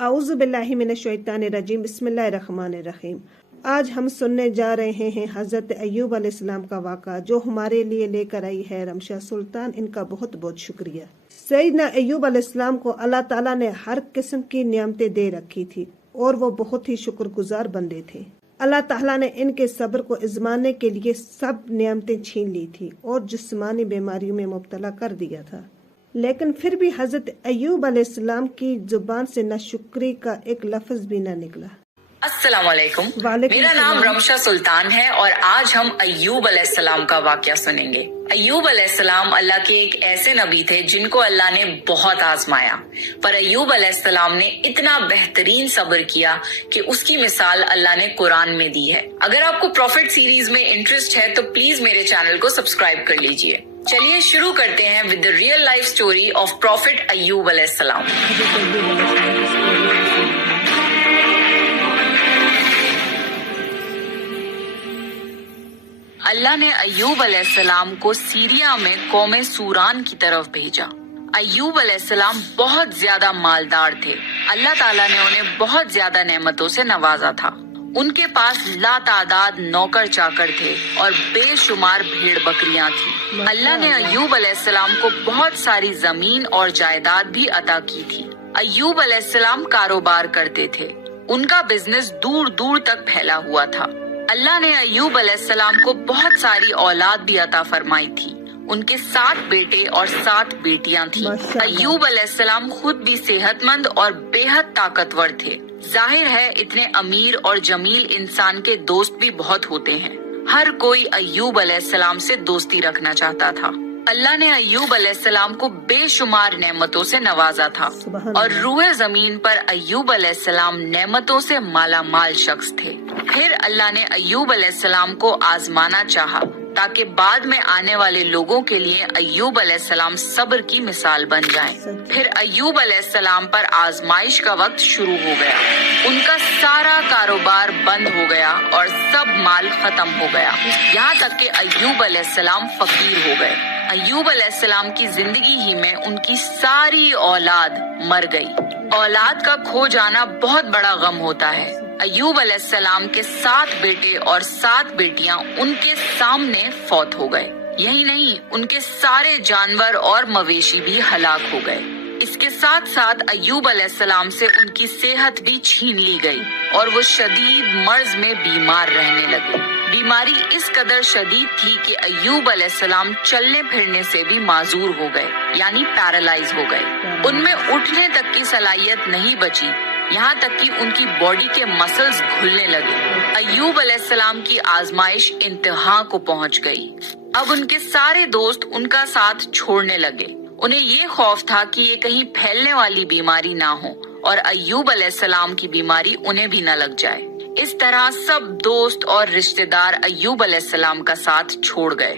اعوذ باللہ من الشیطان الرجیم، بسم اللہ الرحمن الرحیم۔ آج ہم سننے جا رہے ہیں حضرت ایوب علیہ السلام کا واقعہ جو ہمارے لیے لے کر آئی ہے رمشا سلطان۔ ان کا بہت بہت شکریہ۔ سیدنا ایوب علیہ السلام کو اللہ تعالیٰ نے ہر قسم کی نعمتیں دے رکھی تھی اور وہ بہت ہی شکر گزار بندے تھے۔ اللہ تعالیٰ نے ان کے صبر کو آزمانے کے لیے سب نعمتیں چھین لی تھی اور جسمانی بیماریوں میں مبتلا کر دیا تھا، لیکن پھر بھی حضرت ایوب علیہ السلام کی زبان سے ناشکری کا ایک لفظ بھی نہ نکلا۔ السلام علیکم، میرا نام رمشا سلطان ہے اور آج ہم ایوب علیہ السلام کا واقعہ سنیں گے۔ ایوب علیہ السلام اللہ کے ایک ایسے نبی تھے جن کو اللہ نے بہت آزمایا، پر ایوب علیہ السلام نے اتنا بہترین صبر کیا کہ اس کی مثال اللہ نے قرآن میں دی ہے۔ اگر آپ کو پروفٹ سیریز میں انٹرسٹ ہے تو پلیز میرے چینل کو سبسکرائب کر لیجئے۔ چلیے شروع کرتے ہیں with the real life story of prophet Ayub علیہ السلام۔ اللہ نے ایوب علیہ السلام کو سیریا میں قوم سوران کی طرف بھیجا۔ ایوب علیہ السلام بہت زیادہ مالدار تھے۔ اللہ تعالیٰ نے انہیں بہت زیادہ نعمتوں سے نوازا تھا۔ ان کے پاس لا تعداد نوکر چاکر تھے اور بے شمار بھیڑ بکریاں تھیں۔ اللہ نے ایوب علیہ السلام کو بہت ساری زمین اور جائیداد بھی عطا کی تھی۔ ایوب علیہ السلام کاروبار کرتے تھے۔ ان کا بزنس دور دور تک پھیلا ہوا تھا۔ اللہ نے ایوب علیہ السلام کو بہت ساری اولاد بھی عطا فرمائی تھی۔ ان کے 7 بیٹے اور 7 بیٹیاں تھیں۔ ایوب علیہ السلام خود بھی صحت مند اور بے حد طاقتور تھے۔ ظاہر ہے اتنے امیر اور جمیل انسان کے دوست بھی بہت ہوتے ہیں۔ ہر کوئی ایوب علیہ السلام سے دوستی رکھنا چاہتا تھا۔ اللہ نے ایوب علیہ السلام کو بے شمار نعمتوں سے نوازا تھا اور روئے زمین پر ایوب علیہ السلام نعمتوں سے مالا مال شخص تھے۔ پھر اللہ نے ایوب علیہ السلام کو آزمانا چاہا تاکہ بعد میں آنے والے لوگوں کے لیے ایوب علیہ السلام صبر کی مثال بن جائیں۔ پھر ایوب علیہ السلام پر آزمائش کا وقت شروع ہو گیا۔ ان کا سارا کاروبار بند ہو گیا اور سب مال ختم ہو گیا، یہاں تک کہ ایوب علیہ السلام فقیر ہو گئے۔ ایوب علیہ السلام کی زندگی ہی میں ان کی ساری اولاد مر گئی۔ اولاد کا کھو جانا بہت بڑا غم ہوتا ہے۔ ایوب علیہ السلام کے 7 بیٹے اور 7 بیٹیاں ان کے سامنے فوت ہو گئے۔ یہی نہیں، ان کے سارے جانور اور مویشی بھی ہلاک ہو گئے۔ اس کے ساتھ ساتھ ایوب علیہ السلام سے ان کی صحت بھی چھین لی گئی اور وہ شدید مرض میں بیمار رہنے لگے۔ بیماری اس قدر شدید تھی کہ ایوب علیہ السلام چلنے پھرنے سے بھی معذور ہو گئے، یعنی پیرالائز ہو گئے۔ ان میں اٹھنے تک کی صلاحیت نہیں بچی، یہاں تک کہ ان کی باڈی کے مسلز گھلنے لگے۔ ایوب علیہ السلام کی آزمائش انتہا کو پہنچ گئی۔ اب ان کے سارے دوست ان کا ساتھ چھوڑنے لگے۔ انہیں یہ خوف تھا کہ یہ کہیں پھیلنے والی بیماری نہ ہو اور ایوب علیہ السلام کی بیماری انہیں بھی نہ لگ جائے۔ اس طرح سب دوست اور رشتہ دار ایوب علیہ السلام کا ساتھ چھوڑ گئے۔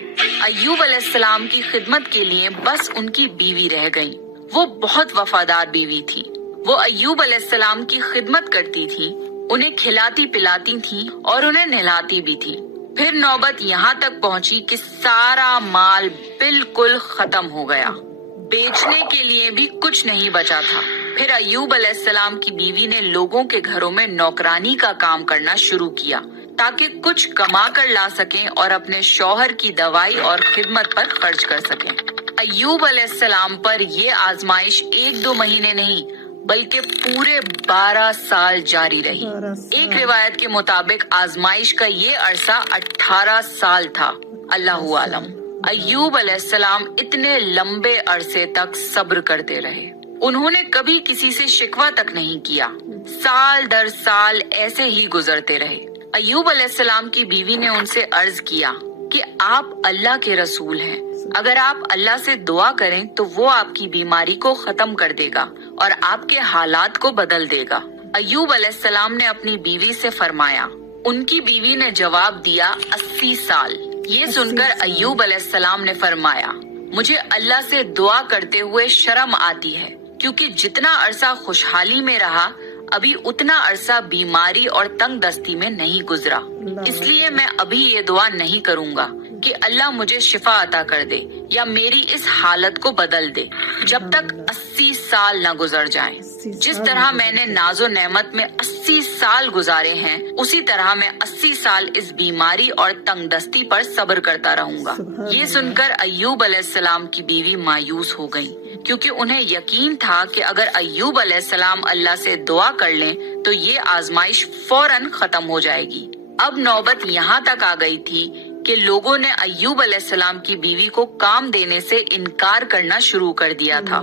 ایوب علیہ السلام کی خدمت کے لیے بس ان کی بیوی رہ گئی۔ وہ بہت وفادار بیوی تھی۔ وہ ایوب علیہ السلام کی خدمت کرتی تھی، انہیں کھلاتی پلاتی تھی اور انہیں نہلاتی بھی تھی۔ پھر نوبت یہاں تک پہنچی کہ سارا مال بالکل ختم ہو گیا، بیچنے کے لیے بھی کچھ نہیں بچا تھا۔ پھر ایوب علیہ السلام کی بیوی نے لوگوں کے گھروں میں نوکرانی کا کام کرنا شروع کیا تاکہ کچھ کما کر لا سکیں اور اپنے شوہر کی دوائی اور خدمت پر خرچ کر سکیں۔ ایوب علیہ السلام پر یہ آزمائش 1-2 مہینے نہیں بلکہ پورے 12 سال جاری رہی۔ ایک روایت کے مطابق آزمائش کا یہ عرصہ 18 سال تھا۔ اللہ عالم۔ ایوب علیہ السلام اتنے لمبے عرصے تک صبر کرتے رہے۔ انہوں نے کبھی کسی سے شکوہ تک نہیں کیا۔ سال در سال ایسے ہی گزرتے رہے۔ ایوب علیہ السلام کی بیوی نے ان سے عرض کیا کہ آپ اللہ کے رسول ہیں، اگر آپ اللہ سے دعا کریں تو وہ آپ کی بیماری کو ختم کر دے گا اور آپ کے حالات کو بدل دے گا۔ ایوب علیہ السلام نے اپنی بیوی سے فرمایا۔ ان کی بیوی نے جواب دیا 80 سال۔ یہ سن کر ایوب علیہ السلام نے فرمایا، مجھے اللہ سے دعا کرتے ہوئے شرم آتی ہے، کیونکہ جتنا عرصہ خوشحالی میں رہا ابھی اتنا عرصہ بیماری اور تنگ دستی میں نہیں گزرا، اس لیے میں ابھی یہ دعا نہیں کروں گا کہ اللہ مجھے شفا عطا کر دے یا میری اس حالت کو بدل دے جب تک 80 سال نہ گزر جائیں۔ جس طرح میں نے ناز و نعمت میں 80 سال گزارے ہیں، اسی طرح میں 80 سال اس بیماری اور تنگ دستی پر صبر کرتا رہوں گا۔ یہ سن کر ایوب علیہ السلام کی بیوی مایوس ہو گئی، کیونکہ انہیں یقین تھا کہ اگر ایوب علیہ السلام اللہ سے دعا کر لیں تو یہ آزمائش فوراً ختم ہو جائے گی۔ اب نوبت یہاں تک آ گئی تھی کہ لوگوں نے ایوب علیہ السلام کی بیوی کو کام دینے سے انکار کرنا شروع کر دیا تھا،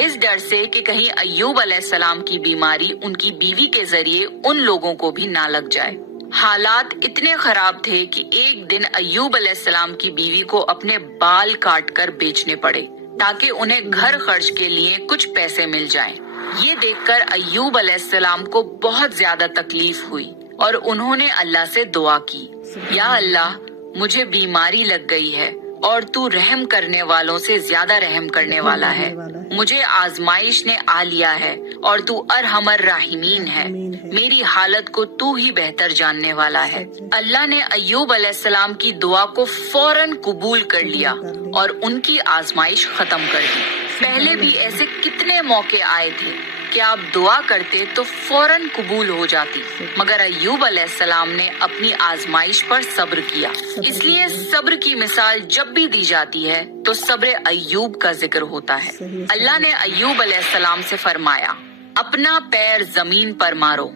اس ڈر سے کہ کہیں ایوب علیہ السلام کی بیماری ان کی بیوی کے ذریعے ان لوگوں کو بھی نہ لگ جائے۔ حالات اتنے خراب تھے کہ ایک دن ایوب علیہ السلام کی بیوی کو اپنے بال کاٹ کر بیچنے پڑے تاکہ انہیں گھر خرچ کے لیے کچھ پیسے مل جائیں۔ یہ دیکھ کر ایوب علیہ السلام کو بہت زیادہ تکلیف ہوئی اور انہوں نے اللہ سے دعا کی، یا اللہ، مجھے بیماری لگ گئی ہے اور تو رحم کرنے والوں سے زیادہ رحم کرنے والا ہے، مجھے آزمائش نے آ لیا ہے اور تو ارحم الراحمین ہے، میری حالت کو تو ہی بہتر جاننے والا ہے۔ اللہ نے ایوب علیہ السلام کی دعا کو فوراً قبول کر لیا اور ان کی آزمائش ختم کر دی۔ پہلے بھی ایسے کتنے موقع آئے تھے کہ آپ دعا کرتے تو فوراً قبول ہو جاتی، مگر ایوب علیہ السلام نے اپنی آزمائش پر صبر کیا۔ اس لیے صبر کی مثال جب بھی دی جاتی ہے تو صبر ایوب کا ذکر ہوتا ہے۔ اللہ نے ایوب علیہ السلام سے فرمایا، اپنا پیر زمین پر مارو،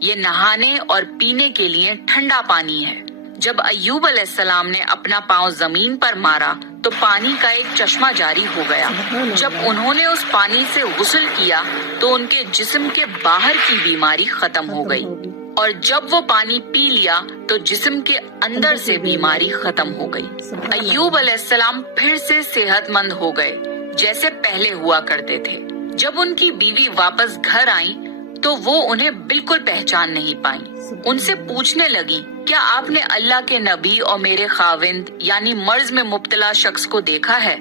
یہ نہانے اور پینے کے لیے ٹھنڈا پانی ہے۔ جب ایوب علیہ السلام نے اپنا پاؤں زمین پر مارا تو پانی کا ایک چشمہ جاری ہو گیا۔ جب انہوں نے اس پانی سے غسل کیا تو ان کے جسم کے باہر کی بیماری ختم ہو گئی، اور جب وہ پانی پی لیا تو جسم کے اندر سے بیماری ختم ہو گئی۔ ایوب علیہ السلام پھر سے صحت مند ہو گئے جیسے پہلے ہوا کرتے تھے۔ جب ان کی بیوی واپس گھر آئیں تو وہ انہیں بالکل پہچان نہیں پائیں۔ ان سے پوچھنے لگی، کیا آپ نے اللہ کے نبی اور میرے خاوند یعنی مرض میں مبتلا شخص کو دیکھا ہے؟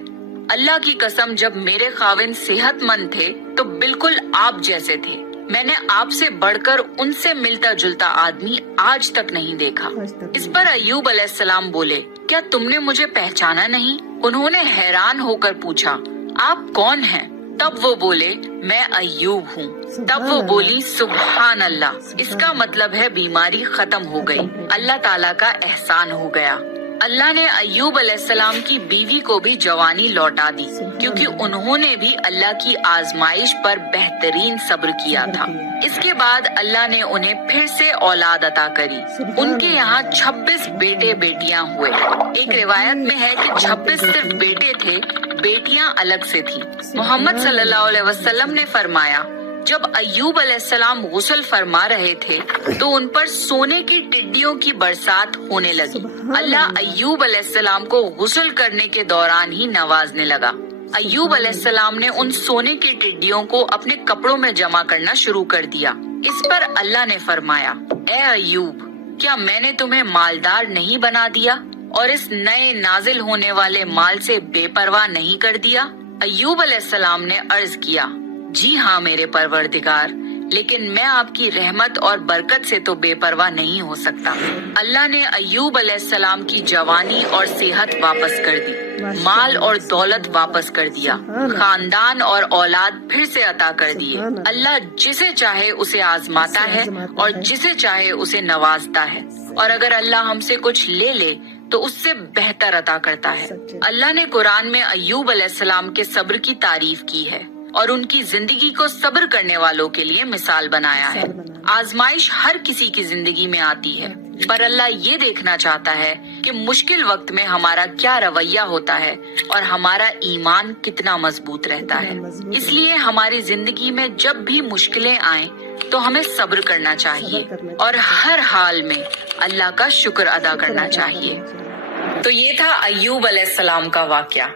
اللہ کی قسم، جب میرے خاوند صحت مند تھے تو بالکل آپ جیسے تھے، میں نے آپ سے بڑھ کر ان سے ملتا جلتا آدمی آج تک نہیں دیکھا۔ اس پر ایوب علیہ السلام بولے، کیا تم نے مجھے پہچانا نہیں؟ انہوں نے حیران ہو کر پوچھا، آپ کون ہیں؟ تب وہ بولے، میں ایوب ہوں۔ تب وہ بولی، سبحان اللہ، اس کا مطلب ہے بیماری ختم ہو گئی، اللہ تعالیٰ کا احسان ہو گیا۔ اللہ نے ایوب علیہ السلام کی بیوی کو بھی جوانی لوٹا دی، کیونکہ انہوں نے بھی اللہ کی آزمائش پر بہترین صبر کیا تھا۔ اس کے بعد اللہ نے انہیں پھر سے اولاد عطا کری۔ ان کے یہاں 26 بیٹے بیٹیاں ہوئے۔ ایک روایت میں ہے کہ 26 صرف بیٹے تھے، بیٹیاں الگ سے تھیں۔ محمد صلی اللہ علیہ وسلم نے فرمایا، جب ایوب علیہ السلام غسل فرما رہے تھے تو ان پر سونے کی ٹڈیوں کی برسات ہونے لگی۔ اللہ ایوب علیہ السلام کو غسل کرنے کے دوران ہی نوازنے لگا۔ ایوب علیہ السلام نے ان سونے کی ٹڈیوں کو اپنے کپڑوں میں جمع کرنا شروع کر دیا۔ اس پر اللہ نے فرمایا، اے ایوب، کیا میں نے تمہیں مالدار نہیں بنا دیا اور اس نئے نازل ہونے والے مال سے بے پرواہ نہیں کر دیا؟ ایوب علیہ السلام نے عرض کیا، جی ہاں میرے پروردگار، لیکن میں آپ کی رحمت اور برکت سے تو بے پرواہ نہیں ہو سکتا۔ اللہ نے ایوب علیہ السلام کی جوانی اور صحت واپس کر دی، مال اور دولت واپس کر دیا، خاندان اور اولاد پھر سے عطا کر دیے۔ اللہ جسے چاہے اسے آزماتا ہے اور جسے چاہے اسے نوازتا ہے، اور اگر اللہ ہم سے کچھ لے لے تو اس سے بہتر عطا کرتا ہے۔ اللہ نے قرآن میں ایوب علیہ السلام کے صبر کی تعریف کی ہے اور ان کی زندگی کو صبر کرنے والوں کے لیے مثال بنایا ہے۔ آزمائش ہر کسی کی زندگی میں آتی ہے، پر اللہ یہ دیکھنا چاہتا ہے کہ مشکل وقت میں ہمارا کیا رویہ ہوتا ہے اور ہمارا ایمان کتنا مضبوط رہتا ہے۔ اس لیے ہماری زندگی میں جب بھی مشکلیں آئیں تو ہمیں صبر کرنا چاہیے اور ہر حال میں اللہ کا شکر ادا کرنا چاہیے۔ تو یہ تھا ایوب علیہ السلام کا واقعہ۔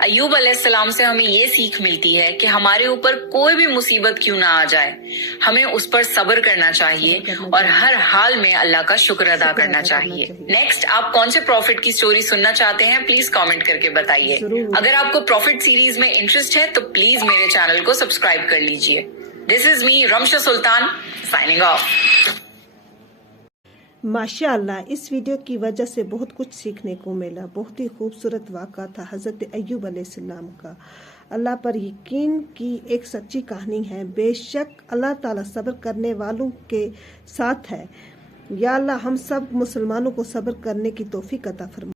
ایوب علیہ السلام سے ہمیں یہ سیکھ ملتی ہے کہ ہمارے اوپر کوئی بھی مصیبت کیوں نہ آ جائے، ہمیں اس پر صبر کرنا چاہیے اور ہر حال میں اللہ کا شکر ادا کرنا چاہیے۔ نیکسٹ آپ کون سے پروفٹ کی سٹوری سننا چاہتے ہیں، پلیز کامنٹ کر کے بتائیے۔ اگر آپ کو پروفٹ سیریز میں انٹرسٹ ہے تو پلیز میرے چینل کو سبسکرائب کر لیجیے۔ دس از می رمشا سلطان سائننگ آف۔ ماشاء اللہ، اس ویڈیو کی وجہ سے بہت کچھ سیکھنے کو ملا۔ بہت ہی خوبصورت واقعہ تھا حضرت ایوب علیہ السلام کا۔ اللہ پر یقین کی ایک سچی کہانی ہے۔ بے شک اللہ تعالیٰ صبر کرنے والوں کے ساتھ ہے۔ یا اللہ ہم سب مسلمانوں کو صبر کرنے کی توفیق عطا فرما۔